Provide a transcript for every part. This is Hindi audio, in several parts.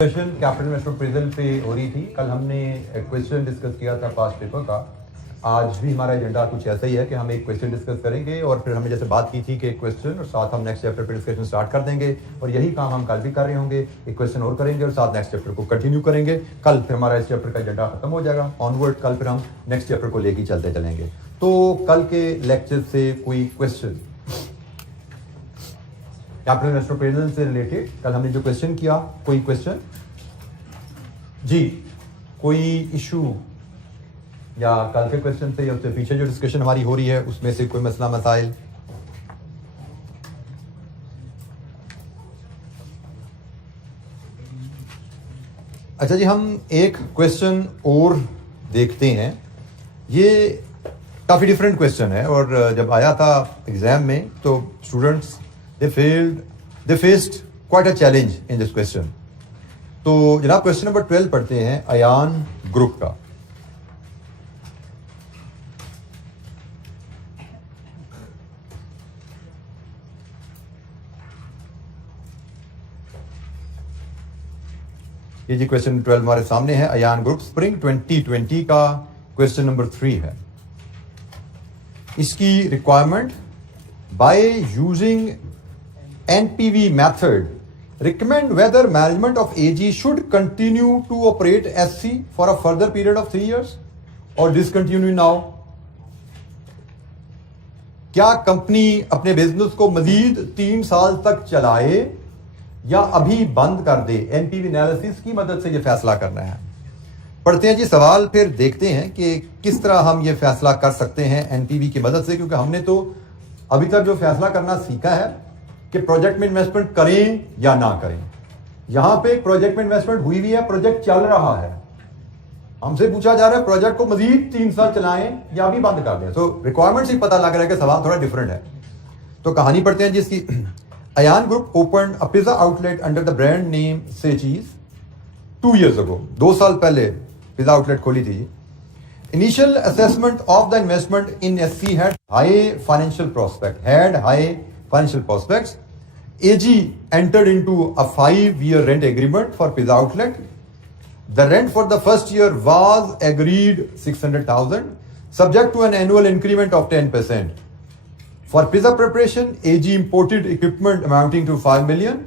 सेशन कैपिटल इन्वेस्टमेंट प्रेजेंट पे हो रही थी। कल हमने क्वेश्चन डिस्कस किया था पास्ट पेपर का। आज भी हमारा एजेंडा कुछ ऐसा ही है कि हम एक क्वेश्चन डिस्कस करेंगे और फिर हमने जैसे बात की थी कि एक क्वेश्चन और साथ हम नेक्स्ट चैप्टर पे डिस्कशन स्टार्ट कर देंगे, और यही काम हम कल भी कर रहे होंगे। एक क्वेश्चन और करेंगे और साथ नेक्स्ट चैप्टर को कंटिन्यू करेंगे। कल फिर हमारा इस चैप्टर का एजेंडा खत्म हो जाएगा ऑनवर्ड। कल फिर हम नेक्स्ट चैप्टर को लेकर चलते चलेंगे। तो कल के लेक्चर से कोई क्वेश्चन कैपिटल इन्वेस्टमेंट प्रेजेंट से रिलेटेड कल हमने जो क्वेश्चन किया, कोई क्वेश्चन जी, कोई इशू या कल के क्वेश्चन से या उससे पीछे जो डिस्कशन हमारी हो रही है उसमें से कोई मसला मसाइल? अच्छा जी, हम एक क्वेश्चन और देखते हैं। ये काफ़ी डिफरेंट क्वेश्चन है और जब आया था एग्जाम में तो students they faced quite a challenge in this question. तो जनाब क्वेश्चन नंबर 12 पढ़ते हैं अयान ग्रुप का। ये जी क्वेश्चन 12 हमारे सामने है। अयान ग्रुप स्प्रिंग 2020 का क्वेश्चन नंबर 3 है। इसकी requirement, by using NPV method recommend whether management of AG should continue to operate SC for a further period of 3 years or discontinue now। क्या कंपनी अपने बिजनेस को मजीद 3 साल तक चलाए या अभी बंद कर दे? एनपीवी एनालिसिस की मदद से यह फैसला करना है। पढ़ते हैं जी सवाल, फिर देखते हैं कि किस तरह हम ये फैसला कर सकते हैं एनपीवी की मदद से, क्योंकि हमने तो अभी तक जो फैसला करना सीखा है कि प्रोजेक्ट में इन्वेस्टमेंट करें या ना करें। यहां पे प्रोजेक्ट में इन्वेस्टमेंट हुई भी है, प्रोजेक्ट चल रहा है, हमसे पूछा जा रहा है प्रोजेक्ट को मजीद 3 साल चलाएं या भी बंद कर दें। तो रिक्वायरमेंट से पता लग रहा है कि सवाल थोड़ा डिफरेंट है। तो कहानी पढ़ते हैं जिसकी। Ayaan group open a pizza outlet under the brand name सेचीज 2 years ago। 2 साल पहले पिज्जा आउटलेट खोली थी। Initial assessment of the investment in SC had high financial prospects। AG entered into a 5-year rent agreement for pizza outlet. The rent for the first year was agreed 600,000, subject to an annual increment of 10%. For pizza preparation, AG imported equipment amounting to 5 million,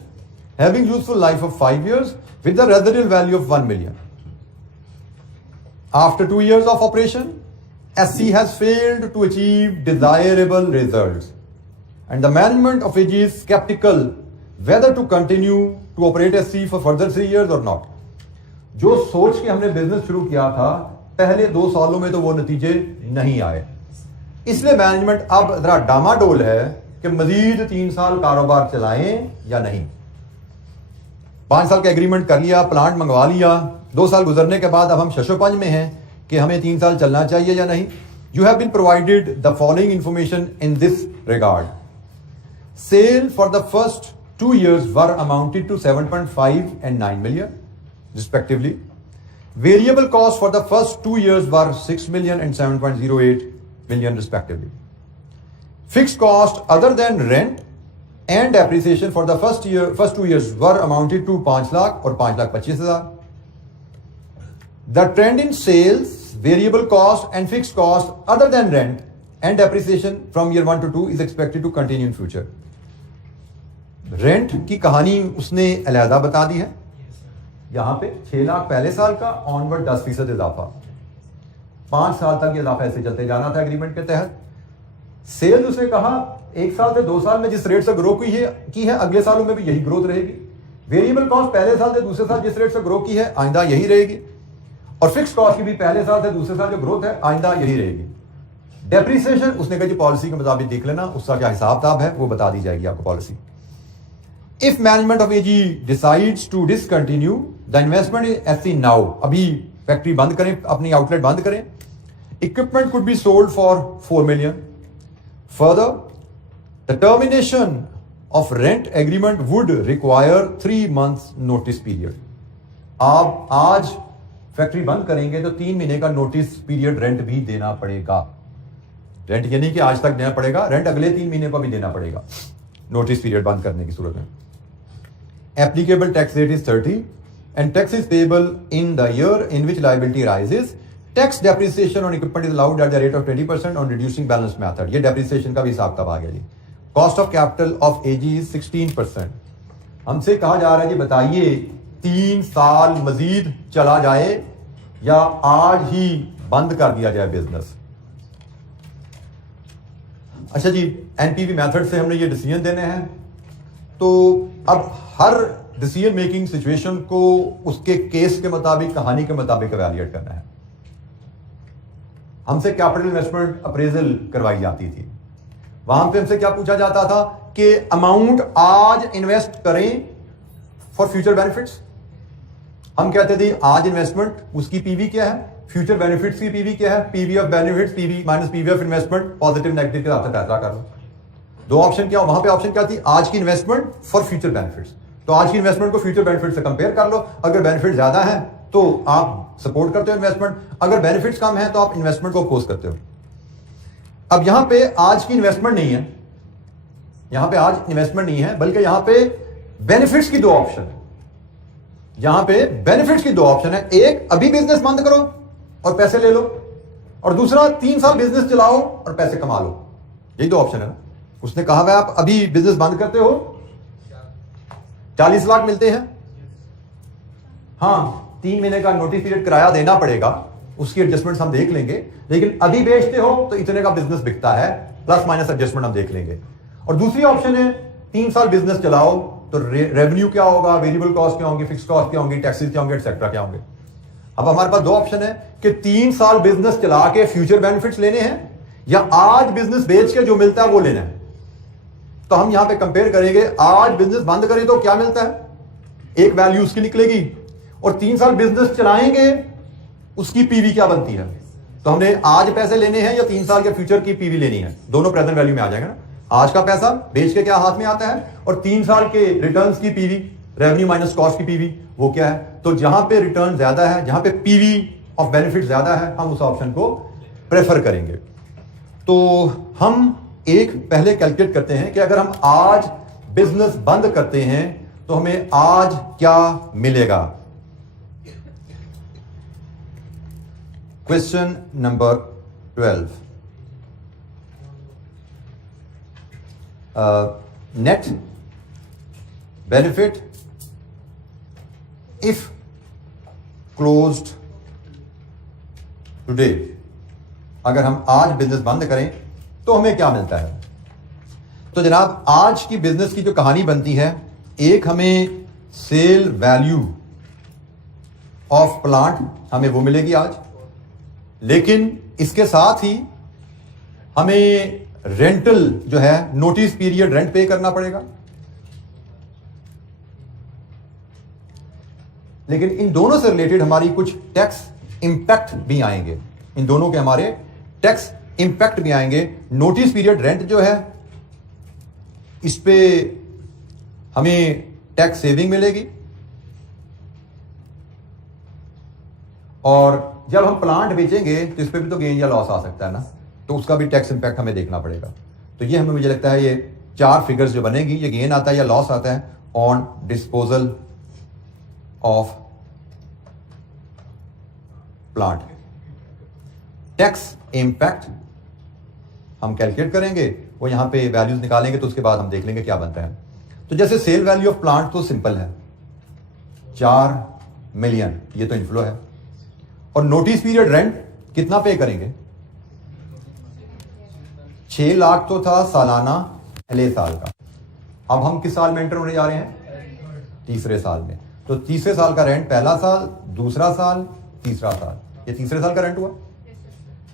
having useful life of 5 years with the residual value of 1 million. After 2 years of operation, SC has failed to achieve desirable results, and the management of AG is skeptical whether to continue to operate SC for further 3 years or not। जो सोच के हमने बिजनेस शुरू किया था, पहले 2 सालों में तो वो नतीजे नहीं आए, इसलिए मैनेजमेंट अब जरा डामाडोल है कि मजीद 3 साल कारोबार चलाएं या नहीं। 5 साल का एग्रीमेंट कर लिया, प्लांट मंगवा लिया, 2 साल गुजरने के बाद अब हम शशोपंज में हैं कि हमें 3 साल चलना चाहिए या नहीं। You have been provided the following information in this regard. Sale for the first 2 years were amounted to 7.5 and 9 million respectively. Variable cost for the first 2 years were 6 million and 7.08 million respectively. Fixed cost other than rent and depreciation for the first 2 years were amounted to 5 lakh or 5,25,000. The trend in sales, variable cost and fixed cost other than rent and depreciation from year 1 to 2 is expected to continue in future। Rent की कहानी उसने अलहदा बता दी है। यहां पे 6 लाख पहले साल का, ऑनवर्ड 10% इजाफा, 5 साल तक ये इजाफा ऐसे चलते जाना था एग्रीमेंट के तहत। सेल्स उसने कहा 1 साल से 2 साल में जिस रेट से ग्रो की है अगले सालों में भी यही ग्रोथ रहेगी। वेरिएबल कॉस्ट पहले साल से दूसरे साल जिस रेट से ग्रो की है आइंदा यही रहेगी, और फिक्स कॉस्ट की भी पहले साल से दूसरे साल जो ग्रोथ है आइंदा यही रहेगी। डेप्रिसिएशन उसने कहा जी पॉलिसी के मुताबिक देख लेना, उसका क्या हिसाब किताब है वो बता दी जाएगी आपको policy. If management of AG decides to discontinue the investment in SC now, अभी फैक्ट्री बंद करें, अपनी आउटलेट बंद करें, equipment could be sold for 4 million। Further, the termination of rent agreement would require 3 months notice period। आप आज फैक्ट्री बंद करेंगे तो 3 महीने का नोटिस पीरियड रेंट भी देना पड़ेगा। रेंट यानी कि आज तक देना पड़ेगा, रेंट अगले 3 महीने का भी देना पड़ेगा नोटिस पीरियड बंद करने की सूरत में। Applicable tax rate is 30 and tax is payable in the year in which liability arises. Tax depreciation on equipment is allowed at the rate of 20% on reducing balance method. ये depreciation का भी हिसाब तब आ गया जी. Cost of capital of AG is 16%. हमसे कहा जा रहा है जी बताइए 3 साल मजीद चला जाए या आज ही बंद कर दिया जाए बिजनेस. अच्छा जी, एनपीवी मेथड से हमने ये डिसीजन देने हैं. तो अब हर डिसीजन मेकिंग सिचुएशन को उसके केस के मुताबिक, कहानी के मुताबिक इवैल्यूएट करना है. हमसे कैपिटल इन्वेस्टमेंट अप्रेजल करवाई जाती थी. वहां पे हमसे क्या पूछा जाता था कि अमाउंट आज इन्वेस्ट करें फॉर फ्यूचर बेनिफिट्स. हम कहते थे आज इन्वेस्टमेंट, उसकी पीवी क्या है, फ्यूचर बेनिफिट्स की पीवी क्या है, PV of benefits PV minus PV of investment, positive negative के हिसाब से फैसला कर लो. दो ऑप्शन क्या, वहां पे ऑप्शन क्या थी, आज की इन्वेस्टमेंट फॉर फ्यूचर बेनिफिट्स. तो आज की इन्वेस्टमेंट को फ्यूचर बेनिफिट से कंपेयर कर लो. अगर बेनिफिट ज्यादा है तो आप सपोर्ट करते हो इन्वेस्टमेंट, अगर बेनिफिट्स कम है तो आप इन्वेस्टमेंट को अपोज करते हो. अब यहां पे आज की इन्वेस्टमेंट नहीं है, यहां पे आज इन्वेस्टमेंट नहीं है, बल्कि यहां पे बेनिफिट्स की दो ऑप्शन है. यहां पे बेनिफिट्स की दो ऑप्शन है. एक, अभी बिजनेस बंद करो और पैसे ले लो, और दूसरा 3 साल बिजनेस चलाओ और पैसे कमा लो. यही दो ऑप्शन है ना. उसने कहा भाई आप अभी बिजनेस बंद करते हो, 40 लाख मिलते हैं, हाँ 3 महीने का नोटिस पीरियड किराया देना पड़ेगा, उसकी एडजस्टमेंट हम देख लेंगे, लेकिन अभी बेचते हो तो इतने का बिजनेस बिकता है, प्लस माइनस एडजस्टमेंट हम देख लेंगे. और दूसरी ऑप्शन है 3 साल बिजनेस चलाओ तो रेवेन्यू क्या होगा, वेरिएबल कॉस्ट क्या होंगी, फिक्स कॉस्ट क्या होंगी, टैक्सेस क्या होंगे, एक्सेट्रा क्या होंगे. अब हमारे पास दो ऑप्शन है कि 3 साल बिजनेस चला के फ्यूचर बेनिफिट्स लेने हैं या आज बिजनेस बेच के जो मिलता है वो लेना है. तो हम यहां पे कंपेयर करेंगे, आज बिजनेस बंद करें तो क्या मिलता है, एक वैल्यू उसकी निकलेगी, और 3 साल बिजनेस चलाएंगे उसकी पीवी क्या बनती है. तो हमने आज पैसे लेने हैं या 3 साल के फ्यूचर की पीवी लेनी है, दोनों प्रेजेंट वैल्यू में आ जाएगा ना. आज का पैसा बेच के क्या हाथ में आता है, और 3 साल के रिटर्न्स की पीवी, रेवेन्यू माइनस कॉस्ट की पीवी, वो क्या है. तो जहां पे रिटर्न ज्यादा है, जहां पे पीवी ऑफ बेनिफिट ज्यादा है, हम उस ऑप्शन को प्रेफर करेंगे. तो हम एक पहले कैलकुलेट करते हैं कि अगर हम आज बिजनेस बंद करते हैं तो हमें आज क्या मिलेगा. Question number 12. Net benefit if closed today. अगर हम आज बिजनेस बंद करें तो हमें क्या मिलता है. तो जनाब आज की बिजनेस की जो कहानी बनती है, एक हमें सेल वैल्यू ऑफ प्लांट हमें वो मिलेगी आज, लेकिन इसके साथ ही हमें रेंटल जो है, नोटिस पीरियड रेंट पे करना पड़ेगा. लेकिन इन दोनों से रिलेटेड हमारी कुछ टैक्स इंपैक्ट भी आएंगे, इन दोनों के हमारे टैक्स इंपैक्ट भी आएंगे. नोटिस पीरियड रेंट जो है, इस पे हमें टैक्स सेविंग मिलेगी, और जब हम प्लांट बेचेंगे तो इस पे भी तो गेन या लॉस आ सकता है ना, तो उसका भी टैक्स इंपैक्ट हमें देखना पड़ेगा. तो ये हमें, मुझे लगता है ये 4 फिगर्स जो बनेगी, ये गेन आता है या लॉस आता है on disposal of plant. Tax impact हम कैलकुलेट करेंगे, वो यहां पे वैल्यूज निकालेंगे, तो उसके बाद हम देख लेंगे क्या बनता है. तो जैसे सेल वैल्यू ऑफ प्लांट तो सिंपल है, 4 मिलियन, ये तो इनफ्लो है. और नोटिस पीरियड रेंट कितना पे करेंगे, 6 लाख तो था सालाना पहले साल का. अब हम किस साल में एंटर होने जा रहे हैं, तीसरे साल में. तो तीसरे साल का रेंट, पहला साल, दूसरा साल, तीसरा साल, ये तीसरे साल का रेंट हुआ.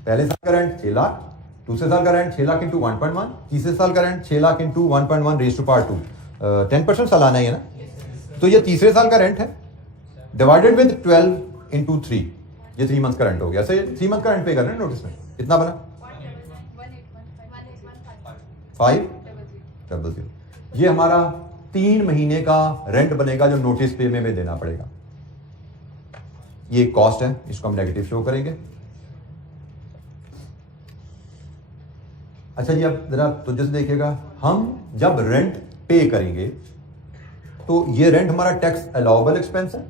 पहले साल का रेंट 6 लाख, दूसरे साल का रेंट 6 लाख इंटू 1.1, तीसरे साल का rent 6 lakh into 1.1 raise to power 2, 10% सालाना ही है ना. तो ये तीसरे साल का रेंट है, डिवाइडेड विद 12 इंटू 3, ये 3 मंथ का रेंट हो गया. ऐसे 3 मंथ का रेंट पे कर रहे हैं नोटिस में. कितना बना, 500. ये हमारा 3 महीने का रेंट बनेगा जो नोटिस पे में देना पड़ेगा. ये कॉस्ट है, इसको हम नेगेटिव शो करेंगे. अच्छा जी, अब जरा तो जैसे देखिएगा, हम जब रेंट पे करेंगे तो ये रेंट हमारा टैक्स अलाउबल एक्सपेंस है,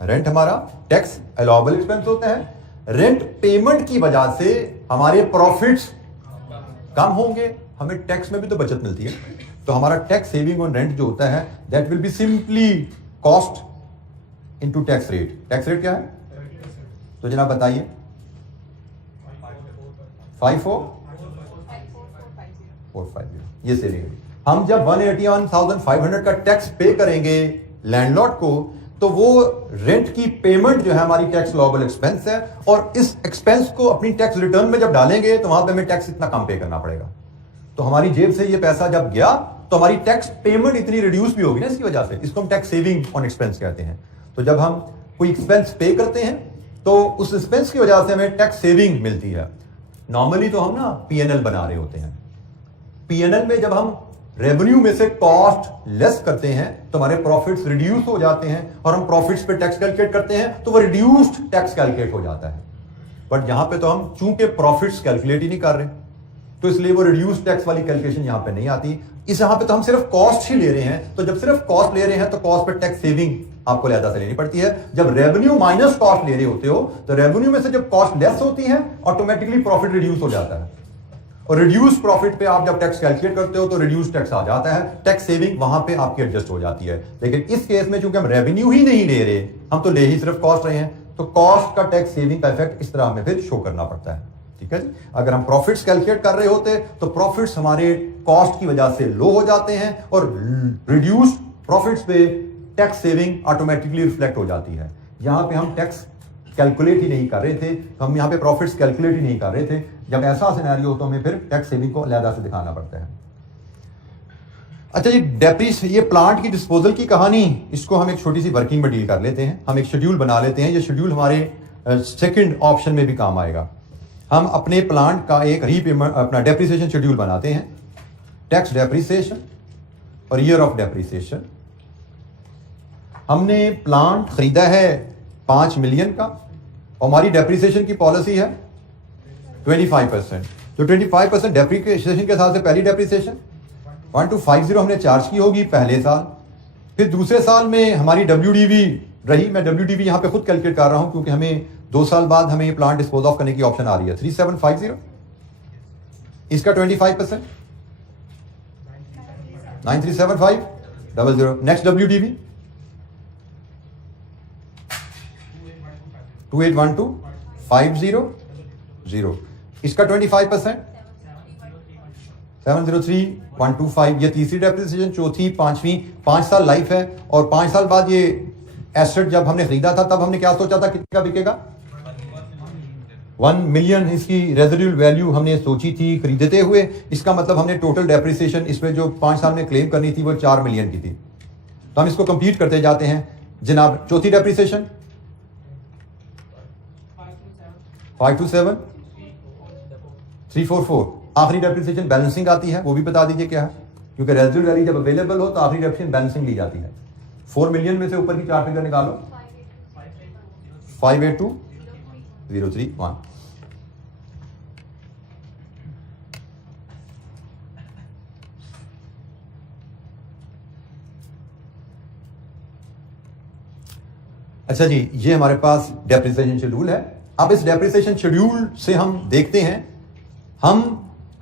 रेंट हमारा टैक्स अलाउएबल एक्सपेंस होता है। रेंट पेमेंट की वजह से हमारे प्रॉफिट्स कम होंगे, हमें टैक्स में भी तो बचत मिलती है। तो हमारा टैक्स सेविंग ऑन रेंट जो होता है that will be simply cost into tax rate. Tax rate क्या है तो जनाब बताइए? 54450 ये सेविंग। हम जब 181,500 का टैक्स पे करेंगे लैंडलॉर्ड को तो वो रेंट की पेमेंट जो है हमारी टैक्स अलाउएबल एक्सपेंस है, और इस एक्सपेंस को अपनी टैक्स रिटर्न में जब डालेंगे तो वहां पे हमें टैक्स इतना कम पे करना पड़ेगा। तो हमारी जेब से ये पैसा जब गया तो हमारी टैक्स पेमेंट इतनी रिड्यूस भी होगी ना इसकी वजह से। इसको हम टैक्स सेविंग ऑन एक्सपेंस कहते हैं। तो जब हम कोई एक्सपेंस पे करते हैं तो उस एक्सपेंस की वजह से हमें टैक्स सेविंग मिलती है। नॉर्मली तो हम ना पीएनएल बना रहे होते हैं। पीएनएल में जब हम रेवेन्यू में से कॉस्ट लेस करते हैं तो हमारे प्रॉफिट्स रिड्यूस हो जाते हैं, और हम प्रॉफिट्स पे टैक्स कैलकुलेट करते हैं तो वो रिड्यूस्ड टैक्स कैलकुलेट हो जाता है। बट यहां पे तो हम चूंकि प्रॉफिट्स कैलकुलेट ही नहीं कर रहे तो इसलिए वो रिड्यूस्ड टैक्स वाली कैलकुलेशन यहां पे नहीं आती। इस यहां पे तो हम सिर्फ कॉस्ट ही ले रहे हैं। तो जब सिर्फ कॉस्ट ले रहे हैं तो कॉस्ट पे टैक्स सेविंग आपको अलग से लेनी पड़ती है। जब रेवेन्यू माइनस कॉस्ट ले रहे होते हो तो रेवेन्यू में से जब कॉस्ट लेस होती है ऑटोमेटिकली प्रॉफिट रिड्यूस हो जाता है, और रिड्यूस प्रॉफिट पे आप जब टैक्स कैलकुलेट करते हो तो रिड्यूस टैक्स आ जाता है। टैक्स सेविंग वहां पे आपकी एडजस्ट हो जाती है। लेकिन इस केस में चूंकि हम रेवेन्यू ही नहीं ले रहे, हम तो ले ही सिर्फ कॉस्ट रहे हैं, तो कॉस्ट का टैक्स सेविंग का इफेक्ट इस तरह हमें फिर शो करना पड़ता है। ठीक है जी। अगर हम प्रॉफिट्स कैलकुलेट कर रहे होते तो प्रॉफिट्स हमारे कॉस्ट की वजह से लो हो जाते हैं, और रिड्यूस्ड प्रॉफिट्स पे टैक्स सेविंग ऑटोमेटिकली रिफ्लेक्ट हो जाती है। यहां पे हम टैक्स कैलकुलेट ही नहीं कर रहे थे, तो हम यहां पे प्रॉफिट्स कैलकुलेट ही नहीं कर रहे थे। जब ऐसा सिनेरियो हो तो हमें फिर टैक्स सेविंग को अलग से दिखाना पड़ता है। अच्छा जी, ये प्लांट की डिस्पोजल की कहानी, इसको हम एक छोटी सी वर्किंग में डील कर लेते हैं। हम एक शेड्यूल बना लेते हैं। ये शेड्यूल हमारे सेकंड ऑप्शन में भी काम आएगा। हम अपने प्लांट का एक रीपेमेंट अपना डेप्रिसिएशन शेड्यूल बनाते हैं। टैक्स डेप्रिसिएशन और ईयर ऑफ डेप्रिसिएशन। हमने प्लांट खरीदा है 5 मिलियन का, और हमारी डेप्रिसिएशन की पॉलिसी है 25%। तो 25% डेप्रिसिएशन के साथ से पहली डेप्रिसिएशन 1250 हमने चार्ज की होगी पहले साल। फिर दूसरे साल में हमारी WDV रही, मैं WDV यहां पे खुद कैलकुलेट कर रहा हूं क्योंकि हमें 2 साल बाद हमें ये प्लांट डिस्पोज ऑफ करने की ऑप्शन आ रही है। 3750 इसका 25%, 937500। नेक्स्ट WDV 281250, इसका 25%, 703125। ये तीसरी डेप्रिसिएशन, चौथी, पांचवी। 5 साल लाइफ है, और 5 साल बाद ये एसेट जब हमने खरीदा था तब हमने क्या सोचा था कितने का बिकेगा? 1 मिलियन इसकी रेजिडुअल वैल्यू हमने सोची थी खरीदते हुए। इसका मतलब हमने टोटल डेप्रिसिएशन इसमें जो 5 साल में क्लेम करनी थी वो 4 मिलियन की थी। तो हम इसको कंप्लीट करते जाते हैं जनाब। चौथी डेप्रिसिएशन 527 344। आखिरी डेप्रिसिएशन बैलेंसिंग आती है, वो भी बता दीजिए क्या है, क्योंकि रेजिडुअल वैल्यू जब अवेलेबल हो तो आखिरी डेप्रिसिएशन बैलेंसिंग ली जाती है। 4 मिलियन में से ऊपर की 4 फिगर निकालो। 582031। अच्छा जी, ये हमारे पास डेप्रिसिएशन शेड्यूल है। अब इस डेप्रिसिएशन शेड्यूल से हम देखते हैं हम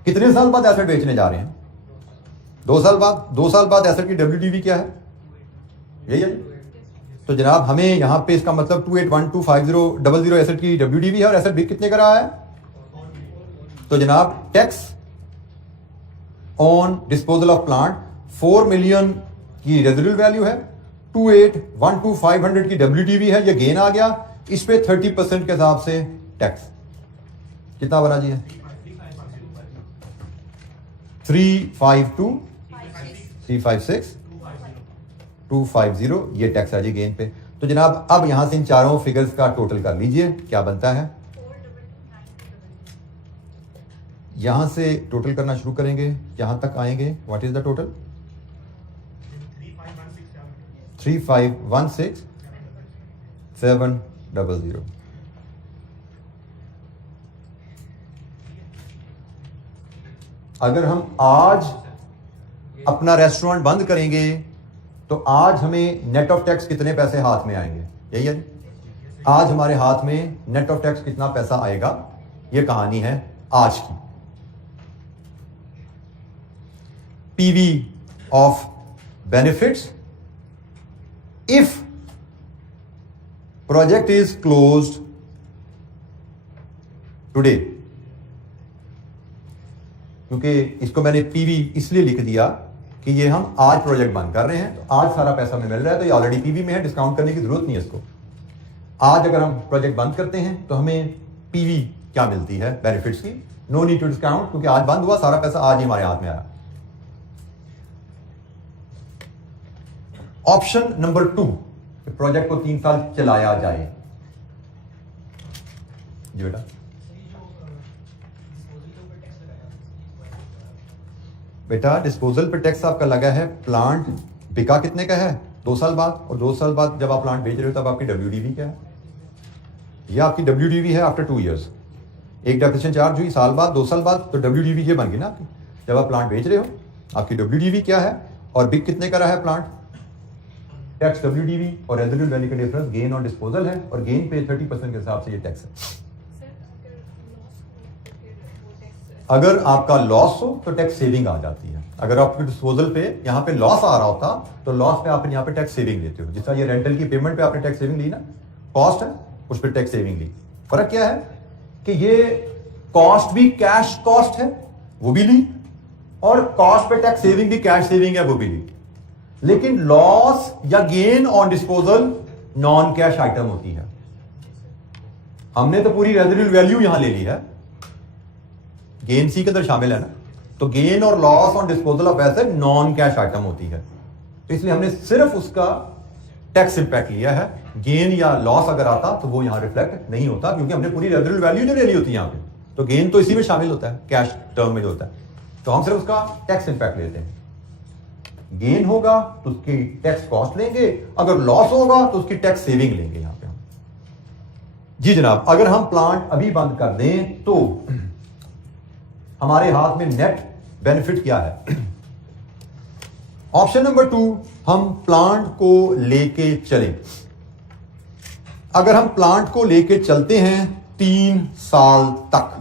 कितने साल बाद एसेट बेचने जा रहे हैं। 2 साल बाद। 2 साल बाद एसेट की WDV क्या है? यही है। तो जनाब हमें यहां पे इसका मतलब 28125000 एसेट की WDV है, और एसेट बिक कितने का रहा है? तो जनाब tax on disposal of plant 4 million की रेजिडुअल वैल्यू है, 28125000 की WDV है, ये गेन आ गया। इस पे 30% के हिसाब से टैक्स कितना बना जी? 352,356,250 ये टैक्स है जी गेन पे। तो जनाब अब यहां से इन चारों फिगर्स का टोटल कर लीजिए, क्या बनता है। यहां से टोटल करना शुरू करेंगे, यहां तक आएंगे। What is the total? 3516,700। अगर हम आज अपना रेस्टोरेंट बंद करेंगे तो आज हमें नेट ऑफ टैक्स कितने पैसे हाथ में आएंगे? यही है। आज हमारे हाथ में नेट ऑफ टैक्स कितना पैसा आएगा, ये कहानी है आज की। PV of benefits if project is closed today, क्योंकि इसको मैंने पीवी इसलिए लिख दिया कि ये हम आज प्रोजेक्ट बंद कर रहे हैं, तो आज सारा पैसा हमें मिल रहा है, तो ये ऑलरेडी पीवी में है, डिस्काउंट करने की जरूरत नहीं है इसको। आज अगर हम प्रोजेक्ट बंद करते हैं तो हमें पीवी क्या मिलती है बेनिफिट्स की, नो नीड टू डिस्काउंट, क्योंकि आज बंद हुआ, सारा पैसा आज ही हमारे हाथ में आया। ऑप्शन नंबर 2, प्रोजेक्ट को 3 साल चलाया जाए। जी बेटा, बेटा डिस्पोजल पे टैक्स आपका लगा है, प्लांट बिका कितने का है 2 साल बाद, और 2 साल बाद जब आप प्लांट बेच रहे हो तब आपकी WDV क्या है, यह आपकी WDV है आफ्टर 2 ईयर्स। एक डेप्रिसिएशन चार्ज हुई साल बाद, 2 साल बाद, तो WDV ये बन गई ना आपकी। जब आप प्लांट बेच रहे हो आपकी WDV क्या है, और बिक कितने का रहा है प्लांट, टैक्स WDV और रेजिडुअल वैल्यू का डिफरेंस गेन और डिस्पोजल है, और गेन पे 30% के हिसाब से ये टैक्स है। अगर आपका लॉस हो तो टैक्स सेविंग आ जाती है। अगर आपके डिस्पोजल पे यहाँ पे लॉस आ रहा होता तो लॉस पे आप यहाँ पे टैक्स सेविंग लेते हो। जिस तरह ये रेंटल की पेमेंट पे आपने टैक्स सेविंग ली ना, कॉस्ट है, उस पर टैक्स सेविंग ली। फर्क क्या है कि ये कॉस्ट भी कैश कॉस्ट है वो भी ली, और कॉस्ट पे टैक्स सेविंग भी कैश सेविंग है वो भी ली। लेकिन लॉस या gain on disposal non cash item होती है। हमने तो पूरी रेजिडुअल वैल्यू यहां ले ली है, गेन सी के अंदर शामिल है ना, तो गेन और loss on disposal of asset non cash item होती है, तो इसलिए हमने सिर्फ उसका टैक्स इंपैक्ट लिया है। गेन या लॉस अगर आता तो वो यहां रिफ्लेक्ट नहीं होता, क्योंकि हमने पूरी रेजिडुअल वैल्यू जो ले ली होती है यहां पे, तो गेन तो इसी में शामिल होता है, कैश टर्म में जो होता है, तो हम सिर्फ उसका टैक्स इंपैक्ट लेते हैं। गेन होगा तो उसकी टैक्स कॉस्ट लेंगे, अगर लॉस होगा तो उसकी टैक्स सेविंग लेंगे यहां पे हम। जी जनाब, अगर हम प्लांट अभी बंद कर दें तो हमारे हाथ में नेट बेनिफिट क्या है। ऑप्शन नंबर 2, हम प्लांट को लेके चलें। अगर हम प्लांट को लेके चलते हैं 3 साल तक,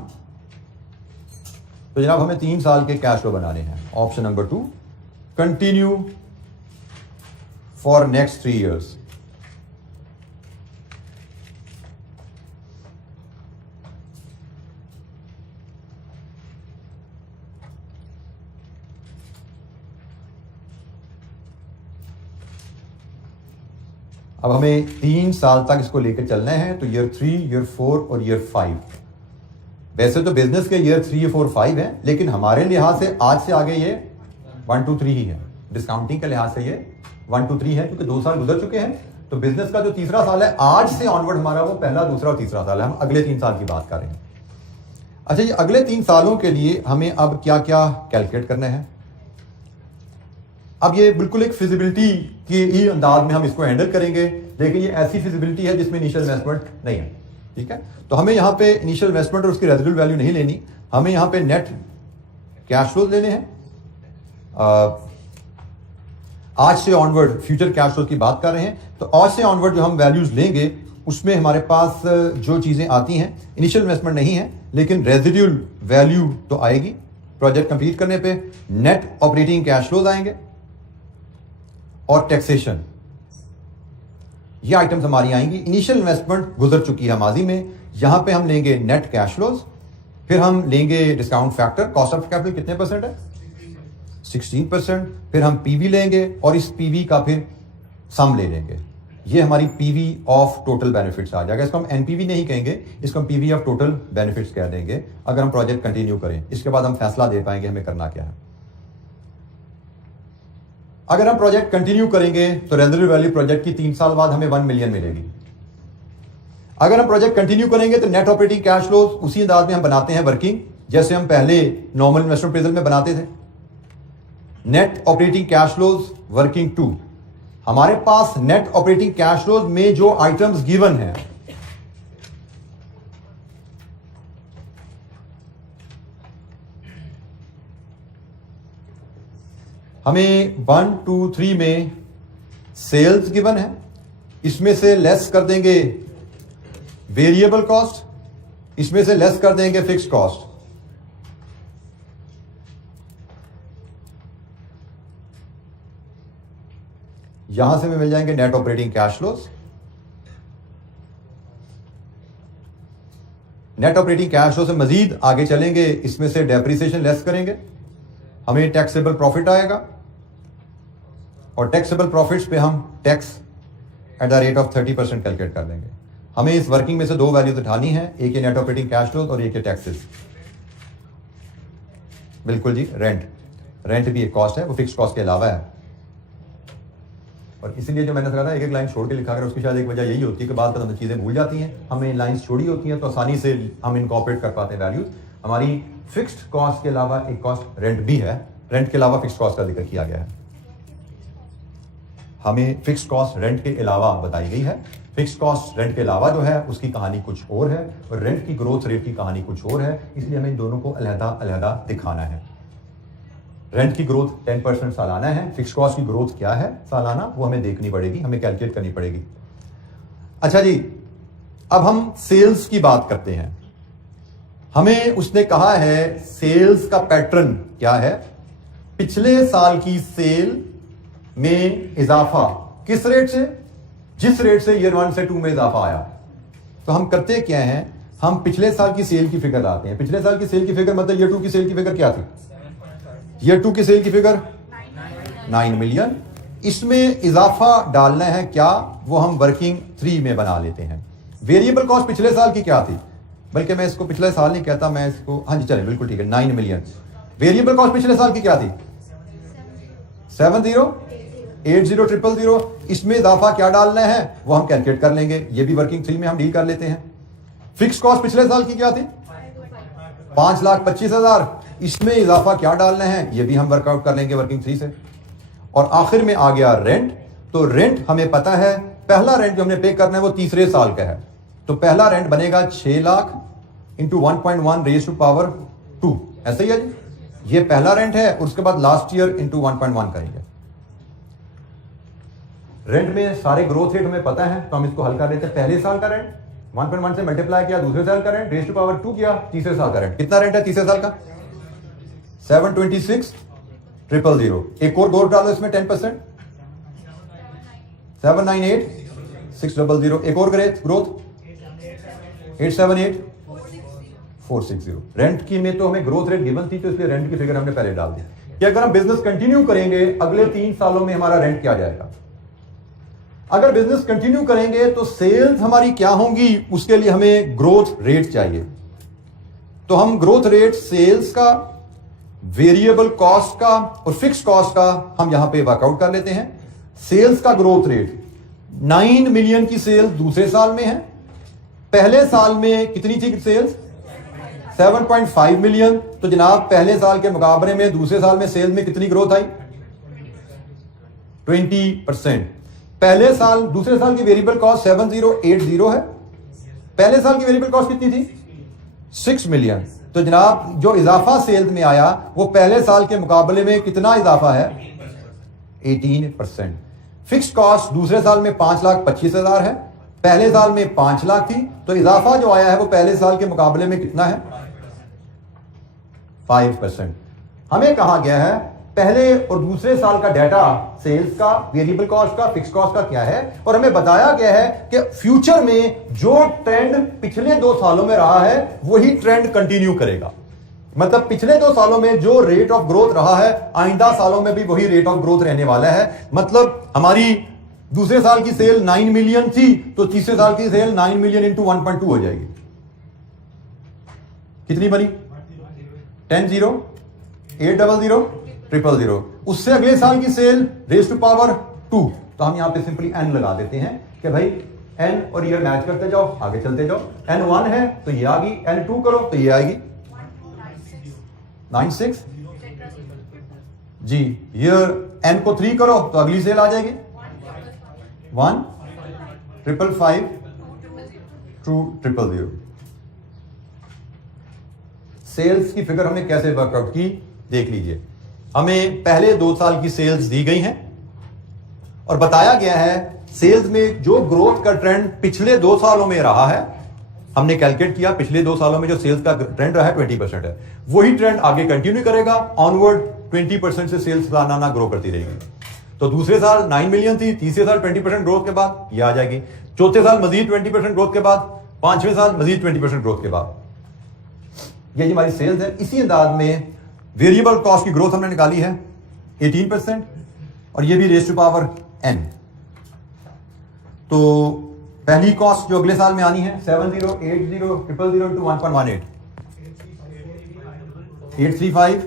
तो जनाब हमें 3 साल के कैश फ्लो बनाने हैं। Option number 2, continue for next 3 years। अब हमें 3 साल तक इसको लेकर चलना है, तो ईयर 3, ईयर 4 और ईयर 5। वैसे तो बिजनेस के ईयर 3, 4, 5 है, लेकिन हमारे लिहाज से आज से आगे ये 1, 2, 3 ही है। डिस्काउंटिंग के लिहाज से ये 1, 2, 3 है, क्योंकि 2 साल गुजर चुके हैं। तो बिजनेस का जो तीसरा साल है आज से ऑनवर्ड हमारा वो पहला, दूसरा और तीसरा साल है। हम अगले 3 साल की बात कर रहे हैं। अच्छा, ये अगले 3 सालों के लिए हमें अब क्या क्या कैलकुलेट करना है। अब ये बिल्कुल एक फिजिबिलिटी के ही अंदाज में हम इसको हैंडल करेंगे, लेकिन ये ऐसी फिजिबिलिटी है जिसमें इनिशियल इन्वेस्टमेंट नहीं है। ठीक है, तो हमें यहाँ पे इनिशियल इन्वेस्टमेंट और उसकी रेजिडुअल वैल्यू नहीं लेनी, हमें यहाँ पे नेट कैश फ्लोज लेने हैं। आज से ऑनवर्ड फ्यूचर कैश फ्लो की बात कर रहे हैं, तो आज से ऑनवर्ड जो हम वैल्यूज लेंगे उसमें हमारे पास जो चीजें आती हैं, इनिशियल इन्वेस्टमेंट नहीं है, लेकिन रेजिडुअल वैल्यू तो आएगी प्रोजेक्ट कंप्लीट करने पे। नेट ऑपरेटिंग कैश फ्लोज आएंगे और टैक्सेशन, ये आइटम्स हमारी आएंगी। इनिशियल इन्वेस्टमेंट गुजर चुकी है माजी में, यहां पे हम लेंगे नेट कैश फ्लोज, फिर हम लेंगे discount factor, cost of capital कितने % है 16%, फिर हम पीवी लेंगे और इस पीवी का फिर सम ले लेंगे। ये हमारी पीवी ऑफ टोटल बेनिफिट्स आ जाएगा। इसको हम एनपीवी नहीं कहेंगे, इसको हम पीवी ऑफ टोटल बेनिफिट्स कह देंगे अगर हम प्रोजेक्ट कंटिन्यू करें। इसके बाद हम फैसला दे पाएंगे हमें करना क्या है। अगर हम प्रोजेक्ट कंटिन्यू करेंगे तो रेजिडुअल वैल्यू प्रोजेक्ट की 3 साल बाद हमें 1 मिलियन मिलेगी। अगर हम प्रोजेक्ट कंटिन्यू करेंगे तो नेट ऑपरेटिंग कैश फ्लोज उसी अंदाज में हम बनाते हैं वर्किंग, जैसे हम पहले नॉर्मल इन्वेस्टमेंट अप्रेजल में बनाते थे। Net operating cash flows working 2, हमारे पास नेट ऑपरेटिंग कैश फ्लोज में जो आइटम्स गिवन है, हमें 1, 2, 3 में सेल्स गिवन है, इसमें से लेस कर देंगे वेरिएबल कॉस्ट, इसमें से लेस कर देंगे फिक्स कॉस्ट। यहां से हमें मिल जाएंगे net operating cash flows. Net operating cash flow से मजीद आगे चलेंगे, इसमें से डेप्रिसिएशन लेस करेंगे, हमें टैक्सेबल प्रॉफिट आएगा और टैक्सेबल प्रॉफिट्स पे हम tax at the rate of 30% calculate कर देंगे। हमें इस वर्किंग में से दो वैल्यूज उठानी है, एक ये नेट ऑपरेटिंग कैश फ्लोज और एक ये टैक्सेस। बिल्कुल जी, रेंट भी एक कॉस्ट है, वो फिक्स कॉस्ट के अलावा है। और इसीलिए जो मैंने कहा था एक एक लाइन छोड़ के लिखा कर, उसकी शायद एक वजह यही होती है कि बाद में चीजें भूल जाती हैं, हमें लाइंस छोड़ी होती हैं तो आसानी से हम इनकॉर्पोरेट कर पाते हैं वैल्यूज। हमारी फिक्स्ड कॉस्ट के अलावा एक कॉस्ट रेंट भी है, रेंट के अलावा फिक्स्ड कॉस्ट का जिक्र किया गया है। हमें फिक्स्ड कॉस्ट रेंट के अलावा बताई गई है। फिक्स्ड कॉस्ट रेंट के अलावा जो है उसकी कहानी कुछ और है और रेंट की ग्रोथ रेट की कहानी कुछ और है, इसलिए हमें इन दोनों को अलग-अलग दिखाना है। रेंट की ग्रोथ 10% सालाना है, फिक्स्ड कॉस्ट की ग्रोथ क्या है सालाना वो हमें देखनी पड़ेगी, हमें कैलकुलेट करनी पड़ेगी। अच्छा जी, अब हम सेल्स की बात करते हैं। हमें उसने कहा है सेल्स का पैटर्न क्या है, पिछले साल की सेल में इजाफा किस रेट से, जिस रेट से ईयर 1 से 2 में इजाफा आया। तो हम करते क्या हैं, हम पिछले साल की सेल की फिगर लाते हैं। पिछले साल की सेल की फिगर मतलब ईयर 2 की सेल की फिगर क्या थी, ईयर 2 की सेल की फिगर 9 मिलियन। इसमें इजाफा डालना है क्या, वो हम वर्किंग 3 में बना लेते हैं। वेरिएबल कॉस्ट पिछले साल की क्या थी, बल्कि मैं इसको पिछले साल नहीं कहता, मैं इसको हाँ जी चले बिल्कुल ठीक है 9 मिलियन। वेरिएबल कॉस्ट पिछले साल की क्या थी 70800000। इसमें इजाफा क्या डालना है वो हम कैलकुलेट कर लेंगे, ये भी वर्किंग 3 में हम डील कर लेते हैं। फिक्स कॉस्ट पिछले साल की क्या थी 5,25,000, इसमें इजाफा क्या डालना है ये भी हम वर्कआउट कर लेंगे वर्किंग 3 से। और आखिर में आ गया रेंट। तो रेंट हमें पता है, पहला रेंट जो हमने पे करना है वो तीसरे साल का है, तो पहला रेंट बनेगा 6 lakh into 1.1 raise to power 2, ऐसा ही है जी। ये पहला रेंट है, उसके बाद लास्ट ईयर इंटू 1.1 करेंगे। रेंट में सारे ग्रोथ रेट हमें पता है, तो हम इसको हल कर लेते हैं। पहले साल का रेंट 1.1 से मल्टीप्लाई किया, दूसरे साल का रेंट रेज टू पावर 2 किया, तीसरे साल का रेंट। कितना रेंट है तीसरे साल का 726,000। एक और ग्रोथ डालो इसमें 10%, 798,600। एक और ग्रोथ 878,460। रेंट की में तो हमें ग्रोथ रेट गिवन थी, तो इसलिए रेंट की फिगर हमने पहले डाल दी कि अगर हम बिजनेस कंटिन्यू करेंगे अगले 3 सालों में हमारा रेंट क्या जाएगा। अगर बिजनेस कंटिन्यू करेंगे तो सेल्स हमारी क्या होंगी, उसके लिए हमें ग्रोथ रेट चाहिए। तो हम ग्रोथ रेट सेल्स का, वेरिएबल कॉस्ट का और फिक्स कॉस्ट का हम यहां पे वर्कआउट कर लेते हैं। सेल्स का ग्रोथ रेट 9 मिलियन की सेल्स दूसरे साल में है, पहले साल में कितनी थी सेल्स 7.5 मिलियन। तो जनाब पहले साल के मुकाबले में दूसरे साल में सेल्स में कितनी ग्रोथ आई 20%। पहले साल दूसरे साल की वेरिएबल कॉस्ट 7080 है, पहले साल की वेरिएबल कॉस्ट कितनी थी 6 मिलियन। तो जनाब जो इजाफा सेल्स में आया वो पहले साल के मुकाबले में कितना इजाफा है 18%। फिक्स कॉस्ट दूसरे साल में 5,25,000 है, पहले साल में 5 लाख थी, तो इजाफा जो आया है वो पहले साल के मुकाबले में कितना है 5%। हमें कहा गया है पहले और दूसरे साल का डाटा सेल्स का, वेरिएबल कॉस्ट का, फिक्स कॉस्ट का क्या है, और हमें बताया गया है कि फ्यूचर में जो ट्रेंड पिछले 2 सालों में रहा है वही ट्रेंड कंटिन्यू करेगा। मतलब पिछले 2 सालों में जो रेट ऑफ ग्रोथ रहा है आइंदा सालों में भी वही रेट ऑफ ग्रोथ रहने वाला है। मतलब हमारी दूसरे साल की सेल 9 मिलियन थी, तो तीसरे साल की सेल 9 मिलियन इंटू 1.2 हो जाएगी। कितनी बनी 10,000, 800, 000। उससे अगले साल की सेल रेज टू पावर 2, तो हम यहां पे सिंपली n लगा देते हैं कि भाई n और ईयर मैच करते जाओ, आगे चलते जाओ। n1 है तो ये आ गई, n2 करो तो ये आएगी 96 जी। ईयर n को 3 करो तो अगली सेल आ जाएगी 1,555,2,000। सेल्स की फिगर हमने कैसे वर्कआउट की देख लीजिए। हमें पहले 2 साल की सेल्स दी गई हैं और बताया गया है सेल्स में जो ग्रोथ का ट्रेंड पिछले 2 सालों में रहा है, हमने कैलकुलेट किया पिछले 2 सालों में जो सेल्स का ट्रेंड रहा है 20% है, वही ट्रेंड आगे कंटिन्यू करेगा, ऑनवर्ड 20% से सेल्स सालाना ग्रो करती रहेगी। तो दूसरे साल 9 मिलियन थी, तीसरे साल 20% ग्रोथ के बाद ये आ जाएगी, चौथे साल मजीद 20% ग्रोथ के बाद, पांचवें साल मजीद 20% ग्रोथ के बाद। ये हमारी सेल्स है। इसी अंदाज में वेरिएबल कॉस्ट की ग्रोथ हमने निकाली है 18% और ये भी रेज़ टू पावर n। तो पहली कॉस्ट जो अगले साल में आनी है 70, 80, 000 to 1.18, 835,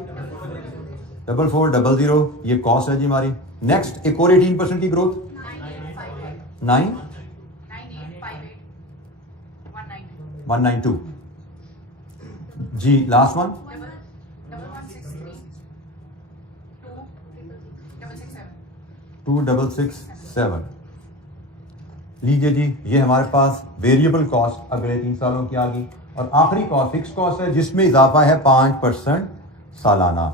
4400, ये कॉस्ट है जी हमारी। नेक्स्ट एक और 18% की ग्रोथ 192 जी। Last one 2667। लीजिए जी, ये हमारे पास वेरिएबल कॉस्ट अगले 3 सालों की आ गई। और आखिरी कॉस्ट फिक्स कॉस्ट है जिसमें इजाफा है 5% सालाना।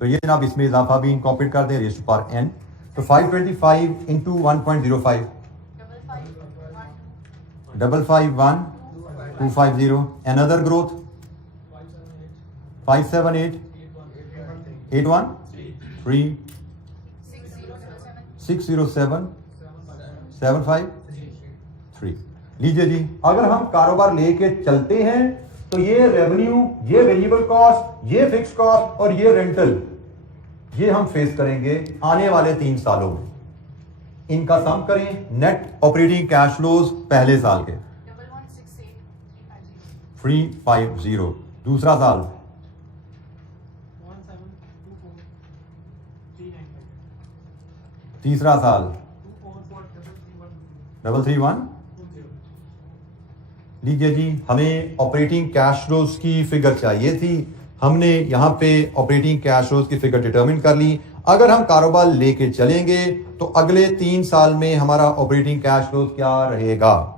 तो ये जनाब इसमें इजाफा भी इनकॉर्पोरेट कर दें, रेज़ टू पावर n। तो 525 इंटू 1.05, 551250। Another growth 578 813 607 753। लीजिए जी, अगर हम कारोबार लेके चलते हैं तो ये रेवेन्यू, ये वेरिएबल कॉस्ट, ये फिक्स कॉस्ट और ये रेंटल, ये हम फेस करेंगे आने वाले 3 सालों में। इनका सम करें, नेट ऑपरेटिंग कैश फ्लोज पहले साल के 350, दूसरा साल 3रा साल 331। लीजिए जी, हमें ऑपरेटिंग कैश फ्लोज की फिगर चाहिए थी, हमने यहां पे ऑपरेटिंग कैश फ्लोज की फिगर डिटरमिन कर ली। अगर हम कारोबार लेके चलेंगे तो अगले 3 साल में हमारा ऑपरेटिंग कैश फ्लोज क्या रहेगा?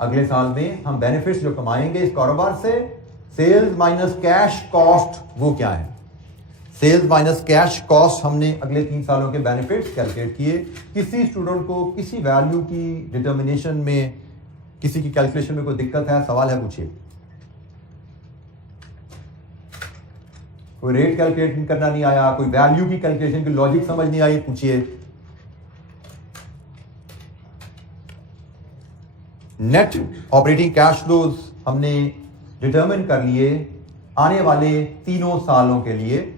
अगले साल में हम बेनिफिट्स जो कमाएंगे इस कारोबार से, सेल्स माइनस कैश कॉस्ट, वो क्या है? सेल्स माइनस कैश कॉस्ट हमने अगले 3 सालों के बेनिफिट्स कैलकुलेट किए। किसी स्टूडेंट को किसी वैल्यू की डिटर्मिनेशन में, किसी की कैलकुलेशन में कोई दिक्कत है, सवाल है, पूछिए। कोई रेट कैलकुलेट करना नहीं आया, कोई वैल्यू की कैलकुलेशन की लॉजिक समझ नहीं आई, पूछिए। नेट ऑपरेटिंग कैश फ्लोज हमने डिटरमिन कर लिए आने वाले 3 सालों के लिए,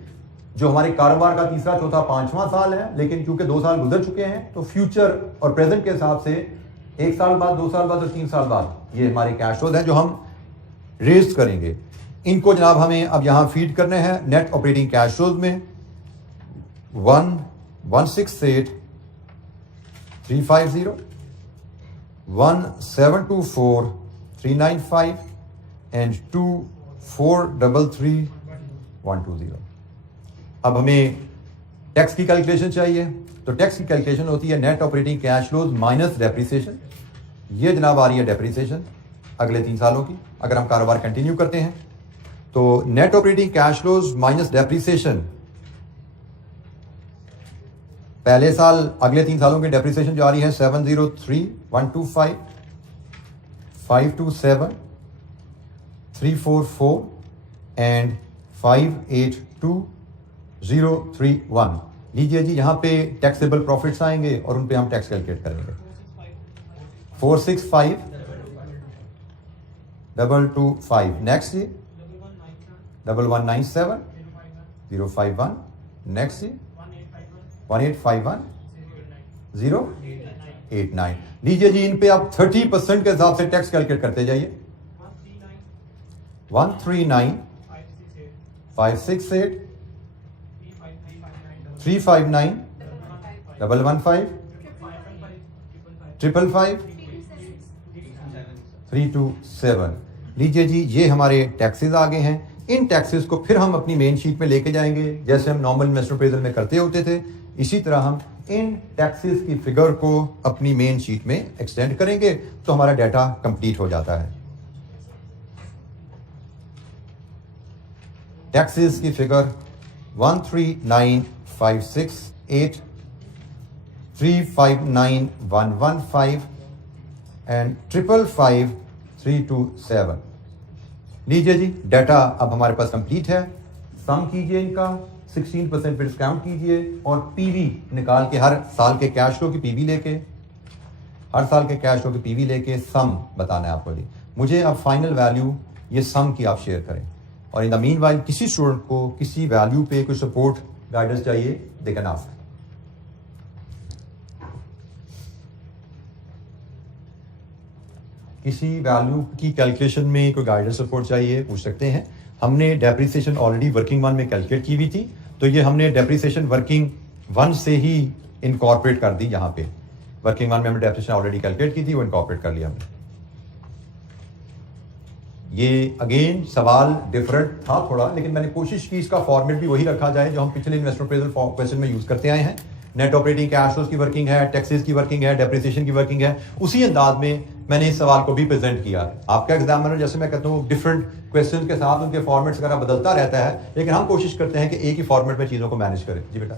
जो हमारे कारोबार का तीसरा, चौथा, 5वां साल है। लेकिन क्योंकि 2 साल गुजर चुके हैं तो फ्यूचर और प्रेजेंट के हिसाब से 1 साल बाद, 2 साल बाद और 3 साल बाद ये हमारे कैश फ्लोज हैं जो हम रेज करेंगे। इनको जनाब हमें अब यहां फीड करने हैं नेट ऑपरेटिंग कैश फ्लोज में। 1,168,350, 1,724,395 एंड 2,433,120। अब हमें टैक्स की कैलकुलेशन चाहिए। तो टैक्स की कैलकुलेशन होती है net operating cash flows minus depreciation. ये जनाब आ रही है डेप्रिसिएशन अगले 3 सालों की, अगर हम कारोबार कंटिन्यू करते हैं। तो net operating cash flows minus depreciation, पहले साल अगले 3 सालों की डेप्रिसिएशन जो आ रही है 703,125, 527, 344 एंड 582,031। लीजिए जी, यहां पे टैक्सेबल प्रॉफिट्स आएंगे और उन पे हम टैक्स कैलकुलेट करेंगे। 465,225। नेक्स्ट जी 1197,051। नेक्स्ट जी 1851,089। लीजिए जी, इन पे आप 30% के हिसाब से टैक्स कैलकुलेट करते जाइए। 139,568, 359, 115, 555, 327। लीजिए जी, ये हमारे टैक्सेस आ गए हैं। इन टैक्सेस को फिर हम अपनी मेन शीट में लेके जाएंगे, जैसे हम नॉर्मल इन्वेस्टमेंट अप्रेजल में करते होते थे। इसी तरह हम इन टैक्सेस की फिगर को अपनी मेन शीट में एक्सटेंड करेंगे तो हमारा डाटा कंप्लीट हो जाता है। टैक्सेस की फिगर 568 359 115 एंड 555 327। लीजिए जी, डाटा अब हमारे पास कंप्लीट है। सम कीजिए इनका, 16% पे डिस्काउंट कीजिए और पीवी निकाल के, हर साल के कैश फ्लो की पीवी लेके, हर साल के कैश फ्लो की पीवी लेके सम बताना है आपको जी। मुझे अब फाइनल वैल्यू ये सम की आप शेयर करें। और इन द मीनवाइल किसी स्टूडेंट को किसी वैल्यू पे कोई सपोर्ट गाइडेंस चाहिए, दे कैन आस्क। किसी वैल्यू की कैलकुलेशन में कोई गाइडेंस सपोर्ट चाहिए, पूछ सकते हैं। हमने डेप्रिसिएशन ऑलरेडी वर्किंग वन में कैलकुलेट की हुई थी, तो ये हमने डेप्रिसिएशन वर्किंग वन से ही इनकॉर्पोरेट कर दी। यहाँ पे वर्किंग वन में हमने डेप्रिसिएशन ऑलरेडी कैलकुलेट की थी, वो इनकॉर्पोरेट कर लिया हमने। ये अगेन सवाल डिफरेंट था थोड़ा, लेकिन मैंने कोशिश की इसका फॉर्मेट भी वही रखा जाए जो हम पिछले इन्वेस्टमेंट अप्रेजल क्वेश्चन में यूज करते आए हैं। नेट ऑपरेटिंग कैश फ्लोज की वर्किंग है, टैक्सेस की वर्किंग है, डेप्रिसिएशन की वर्किंग है, उसी अंदाज में मैंने इस सवाल को भी प्रेजेंट किया। आपका एग्जामिनर, जैसे मैं कहता हूँ, डिफरेंट क्वेश्चन के साथ उनके फॉर्मेट्स वगैरह बदलता रहता है, लेकिन हम कोशिश करते हैं कि एक ही फॉर्मेट में चीजों को मैनेज करें। जी बेटा,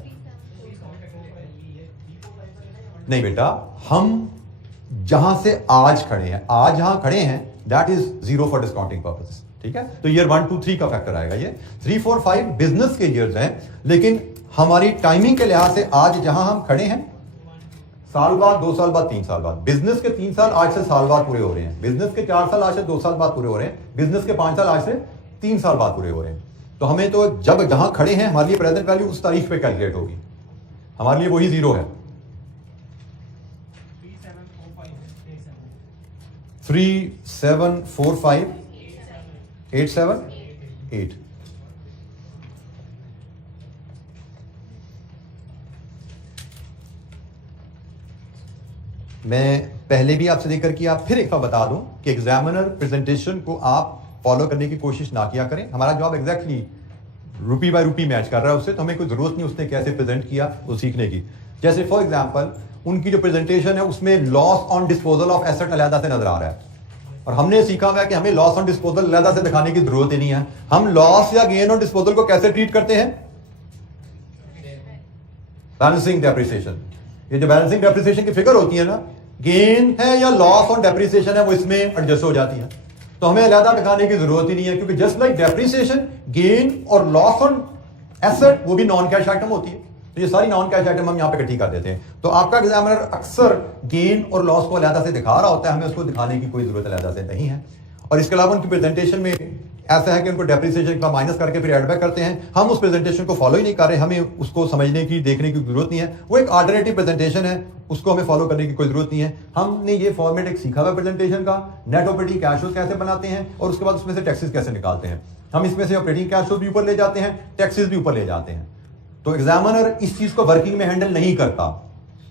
नहीं बेटा, हम जहां से आज खड़े हैं, आज जहां खड़े हैं, that is zero for discounting purposes. ठीक है, तो ईयर 1 2 3 का फैक्टर आएगा। ये 3 4 5 बिजनेस के ईयर्स हैं, लेकिन हमारी टाइमिंग के लिहाज से आज जहां हम खड़े हैं, साल बाद, 2 साल बाद, 3 साल बाद, बिजनेस के 3 साल आज से साल बाद पूरे हो रहे हैं, बिजनेस के 4 साल आज से 2 साल बाद पूरे हो रहे हैं, बिजनेस के 5 साल आज से 3 साल बाद पूरे हो रहे हैं। तो हमें तो जब जहां खड़े हैं हमारे लिए प्रेजेंट वैल्यू उस तारीख पे कैलकुलेट होगी, हमारे लिए वही जीरो है। 3745 878। मैं पहले भी आपसे जिक्र किया, फिर एक बार बता दूं कि एग्जामिनर प्रेजेंटेशन को आप फॉलो करने की कोशिश ना किया करें। हमारा जॉब एग्जैक्टली रूपी बाय रूपी मैच कर रहा है उससे, तो हमें कोई जरूरत नहीं उसने कैसे प्रेजेंट किया वो सीखने की। जैसे फॉर एग्जांपल उनकी जो प्रेजेंटेशन है उसमें loss on disposal of asset अलहदा से नजर आ रहा है, और हमने सीखा हुआ है कि हमें लॉस ऑन डिस्पोजल अलहदा से दिखाने की जरूरत ही नहीं है। हम लॉस या गेन ऑन डिस्पोजल को कैसे ट्रीट करते हैं? Balancing depreciation. ये जो बैलेंसिंग डेप्रिसिएशन की फिगर होती है ना, गेन है या लॉस ऑन डेप्रिसिएशन है, वो इसमें एडजस्ट हो जाती है, तो हमें अलहदा दिखाने की जरूरत ही नहीं है, क्योंकि जस्ट लाइक डेप्रिसिएशन, गेन और लॉस ऑन एसेट वो भी नॉन कैश आइटम होती है, तो ये सारी नॉन कैश आइटम हम यहाँ पे इकट्ठी कर देते हैं। तो आपका एग्जामिनर अक्सर गेन और लॉस को अलहदा से दिखा रहा होता है, हमें उसको दिखाने की कोई जरूरत अलहदा से नहीं है। और इसके अलावा उनकी प्रेजेंटेशन में ऐसा है कि उनको डेप्रिसिएशन का माइनस करके फिर एड बैक करते हैं, हम उस प्रेजेंटेशन को फॉलो ही नहीं कर रहे, हमें उसको समझने की, देखने की जरूरत नहीं है। वो एक अल्टरनेटिव प्रेजेंटेशन है, उसको हमें फॉलो करने की कोई जरूरत नहीं है। हमने ये फॉर्मेट एक सीखा हुआ प्रेजेंटेशन का, नेट ऑपरेटिंग कैश फ्लो कैसे बनाते हैं और उसके बाद उसमें से टैक्सेस कैसे निकालते हैं। हम इसमें से ऑपरेटिंग कैश फ्लो भी ऊपर ले जाते हैं, टैक्सेस भी ऊपर ले जाते हैं। तो एग्जामिनर इस चीज को वर्किंग में हैंडल नहीं करता,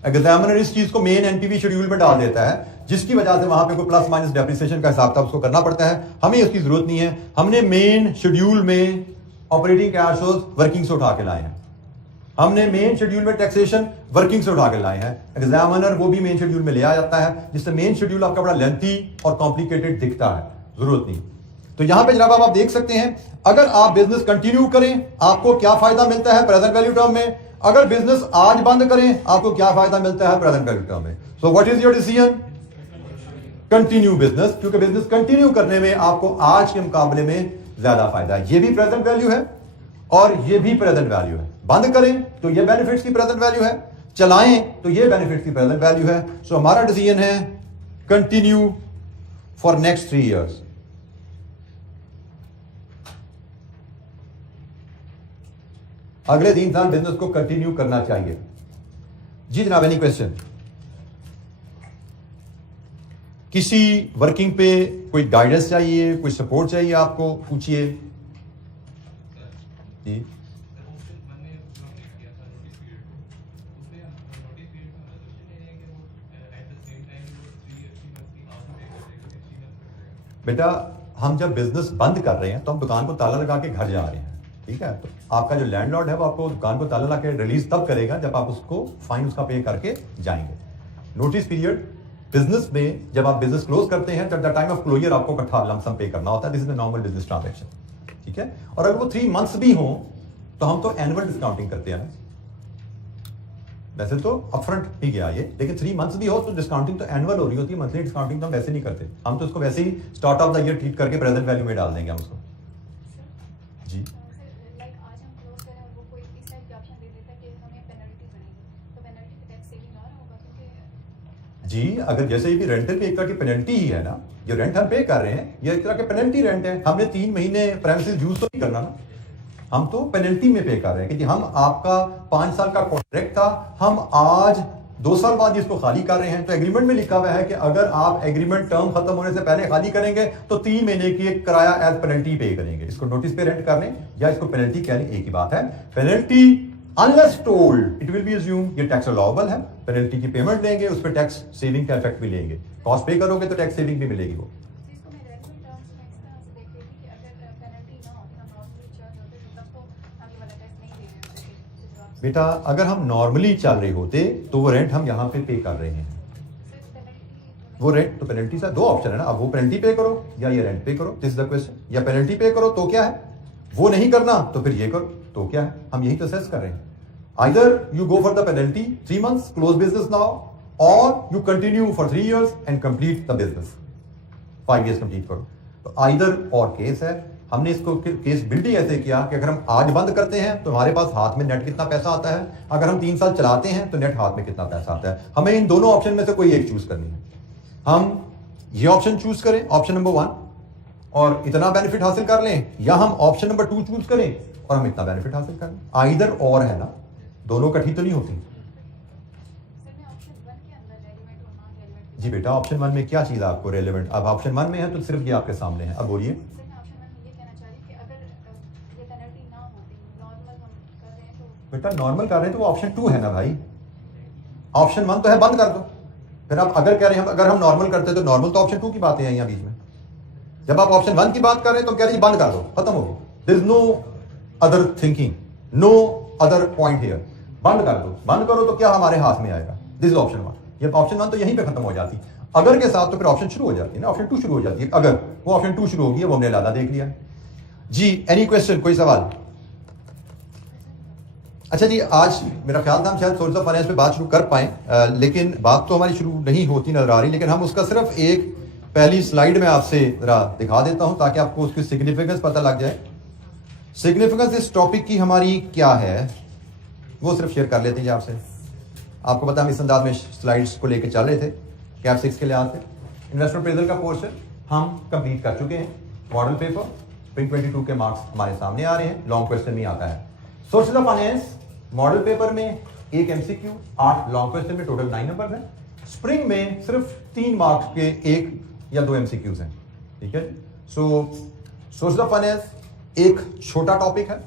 एग्जामिनर इस चीज को मेन एनपीवी शेड्यूल में डाल देता है, जिसकी वजह से वहां पे कोई प्लस माइनस डेप्रिसिएशन का हिसाब उसको करना पड़ता है। हमें उसकी जरूरत नहीं है, हमने मेन शेड्यूल में ऑपरेटिंग कैश फ्लोज वर्किंग से उठा के लाए हैं, हमने मेन शेड्यूल में टैक्सेशन वर्किंग से उठा के लाए हैं। एग्जामिनर वो भी मेन शेड्यूल में ले आ जाता है, जिससे मेन शेड्यूल आपका बड़ा लेंथी और कॉम्प्लिकेटेड दिखता है, जरूरत नहीं। तो यहां पे जनाब आप देख सकते हैं, अगर आप बिजनेस कंटिन्यू करें आपको क्या फायदा मिलता है प्रेजेंट वैल्यू टर्म में, अगर बिजनेस आज बंद करें आपको क्या फायदा मिलता है प्रेजेंट वैल्यू टर्म में। So what is your decision? Continue business, क्योंकि बिजनेस कंटिन्यू करने में आपको आज के मुकाबले में ज्यादा फायदा है। ये भी प्रेजेंट वैल्यू है और ये भी प्रेजेंट वैल्यू है। बंद करें तो ये बेनिफिट्स की प्रेजेंट वैल्यू है, चलाएं तो ये बेनिफिट्स की प्रेजेंट वैल्यू है। सो हमारा डिसीजन है कंटिन्यू फॉर नेक्स्ट 3 इयर्स। अगले 3 साल बिजनेस को कंटिन्यू करना चाहिए। जी जनाब, एनी क्वेश्चन? किसी वर्किंग पे कोई गाइडेंस चाहिए, कोई सपोर्ट चाहिए आपको, पूछिए जी। बेटा हम जब बिजनेस बंद कर रहे हैं तो हम दुकान को ताला लगा के घर जा रहे हैं, ठीक है? तो आपका जो लैंडलॉर्ड है वो आपको दुकान को ताला लगा के रिलीज तब करेगा जब आप उसको फाइन उसका पे करके जाएंगे। नोटिस पीरियड बिजनेस में जब आप बिजनेस क्लोज करते हैं, द टाइम ऑफ क्लोजर आपको इकट्ठा लमसम पे करना होता है। This is the normal business transaction, ठीक है? और अगर वो 3 मंथ्स भी हो तो हम तो एनुअल डिस्काउंटिंग करते हैं ना, वैसे तो अपफ्रंट ही गया ये, लेकिन 3 मंथ्स भी हो तो डिस्काउंटिंग तो एनुअल हो रही होती है, मंथली डिस्काउंटिंग तो हम वैसे नहीं करते, हम तो उसको वैसे ही start of the year treat करके प्रेजेंट वैल्यू में डाल देंगे हम उसको। जी जी, अगर जैसे ये भी रेंटल भी एक तरह की पेनल्टी ही है ना, जो रेंट हम पे कर रहे हैं ये एक तरह के पेनल्टी रेंट है, हमने 3 महीने प्रेमिसेस यूज तो नहीं करना ना, हम तो पेनल्टी में पे कर रहे हैं कि हम आपका 5 साल का कॉन्ट्रैक्ट था, हम आज 2 साल बाद इसको खाली कर रहे हैं, तो एग्रीमेंट में लिखा हुआ है कि अगर आप एग्रीमेंट टर्म खत्म होने से पहले खाली करेंगे तो 3 महीने की एक किराया एज पेनल्टी पे करेंगे। इसको नोटिस पे रेंट कर लें या इसको पेनल्टी कह लें, एक ही बात है। Penalty unless told it will be assume ये टैक्स अलाउबल है, पेनल्टी की पेमेंट देंगे, उस पर टैक्स सेविंग का इफेक्ट भी लेंगे, कॉस्ट पे करोगे तो टैक्स सेविंग भी मिलेगी वो। बेटा अगर हम नॉर्मली चल रहे होते तो वो रेंट हम यहाँ पे कर रहे हैं, वो रेंट तो पेनल्टी से 2 ऑप्शन है ना, अब वो पेनल्टी पे करो या ये रेंट पे करो, दिस इज द क्वेश्चन। या पेनल्टी पे करो तो क्या है, वो नहीं करना तो फिर ये करो तो क्या है, हम यही तो असेस कर रहे हैं। Either you go for the penalty 3 months close business now, और you continue for 3 years and complete the business 5 years complete करो, तो आइदर और केस है। हमने इसको केस बिल्ड ही ऐसे किया कि अगर हम आज बंद करते हैं तो हमारे पास हाथ में नेट कितना पैसा आता है, अगर हम 3 साल चलाते हैं तो नेट हाथ में कितना पैसा आता है। हमें इन दोनों ऑप्शन में से कोई एक चूज करनी है, हम ये ऑप्शन चूज करें ऑप्शन नंबर 1 और इतना बेनिफिट हासिल कर लें, या हम ऑप्शन नंबर 2 चूज करें और हम इतना बेनिफिट हासिल कर लें। आइदर और है ना, दोनों इकट्ठी तो नहीं होती। जी बेटा ऑप्शन 1 में क्या चीज आपको रेलेवेंट, अब ऑप्शन 1 में है तो सिर्फ ये आपके सामने है, अब बोलिए। बेटा नॉर्मल कर रहे हैं तो वो ऑप्शन 2 है ना भाई, ऑप्शन 1 तो है बंद कर दो, फिर आप अगर कह रहे हैं अगर हम नॉर्मल करते तो नॉर्मल तो ऑप्शन 2 की बातें हैं यहाँ बीच में। जब आप ऑप्शन 1 की बात कर रहे हैं तो कह रहे हैं बंद कर दो, खत्म हो गया, there is no other thinking, no other point here, बंद कर दो। बंद करो तो क्या हमारे हाथ में आएगा, दिस इज ऑप्शन 1। ये ऑप्शन 1 तो यहीं पे खत्म हो जाती, अगर के साथ तो फिर ऑप्शन शुरू हो जाती है ना, ऑप्शन 2 शुरू हो जाती है। अगर वो ऑप्शन 2 शुरू होगी वो हमने लादा देख लिया जी। एनी क्वेश्चन, कोई सवाल? अच्छा जी, आज मेरा ख्याल था हम शायद सोर्स ऑफ फाइनेंस पे बात शुरू कर पाएं, लेकिन बात तो हमारी शुरू नहीं होती नजर आ रही, लेकिन हम उसका सिर्फ एक पहली स्लाइड में आपसे जरा दिखा देता हूं ताकि आपको उसकी सिग्निफिकेंस पता लग जाए। सिग्निफिकेंस इस टॉपिक की हमारी क्या है वो सिर्फ शेयर कर लेते हैं आपसे। आपको पता हम इस अंदाज में स्लाइड्स को लेकर चल रहे थे कैप 6 के लिहाज से। इन्वेस्टमेंट अप्रेजल का पोर्शन हम कंप्लीट कर चुके हैं, मॉडल पेपर प्रिंट 22 के मार्क्स हमारे सामने आ रहे हैं, लॉन्ग क्वेश्चन में आता है। Sources of finance model paper में 1 MCQ, 8 लॉन्ग क्वेश्चन में टोटल 9 नंबर है। स्प्रिंग में सिर्फ 3 मार्क्स के 1 या 2 MCQs हैं, ठीक है। सो सोर्सेज ऑफ फाइनेंस एक छोटा टॉपिक है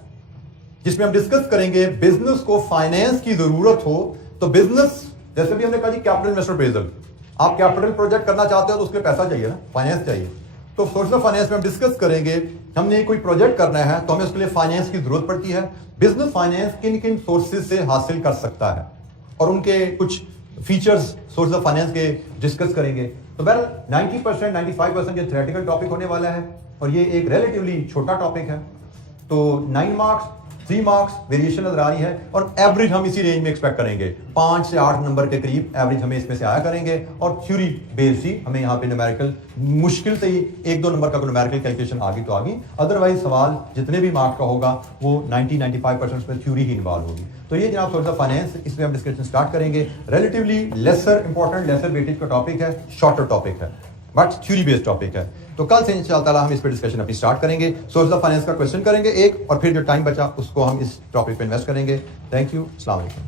जिसमें हम डिस्कस करेंगे बिजनेस को फाइनेंस की जरूरत हो तो बिजनेस, जैसे भी हमने कहा जी कैपिटल इन्वेस्टमेंट अप्रेजल, आप कैपिटल प्रोजेक्ट करना चाहते हो तो उसके लिए पैसा चाहिए ना, फाइनेंस चाहिए। तो सोर्स ऑफ फाइनेंस में हम डिस्कस करेंगे, हमने कोई प्रोजेक्ट करना है तो हमें उसके लिए फाइनेंस की जरूरत पड़ती है। बिजनेस फाइनेंस किन किन सोर्सेज से हासिल कर सकता है और उनके कुछ फीचर्स सोर्स ऑफ फाइनेंस के डिस्कस करेंगे। तो वेल 90% 95% ये थ्योरेटिकल टॉपिक होने वाला है और ये एक रिलेटिवली छोटा टॉपिक है। तो 9 मार्क्स 3 मार्क्स वेरिएशन नजर आ रही है और एवरेज हम इसी रेंज में एक्सपेक्ट करेंगे, 5 से 8 नंबर के करीब एवरेज हमें इसमें से आया करेंगे। और थ्योरी बेस्ड ही हमें यहाँ पे न्यूमेरिकल मुश्किल से ही 1-2 नंबर का न्यूमेरिकल कैलकुलेशन आ गई तो आ गई, अदरवाइज सवाल जितने भी मार्क्स का होगा वो 90-95% में थ्योरी ही इन्वॉल्व होगी। तो ये जनाब सोर्स ऑफ फाइनेंस, इसमें हम डिस्कशन स्टार्ट करेंगे। Relatively lesser important, lesser weightage का टॉपिक है, शॉर्टर टॉपिक है, बट थ्योरी बेस्ड टॉपिक है। तो कल से इंशाअल्लाह ताला हम इस पर डिस्कशन अपनी स्टार्ट करेंगे। सोर्स ऑफ फाइनेंस का क्वेश्चन करेंगे एक, और फिर जो टाइम बचा उसको हम इस टॉपिक पे इन्वेस्ट करेंगे। थैंक यू, अस्सलाम वालेकुम।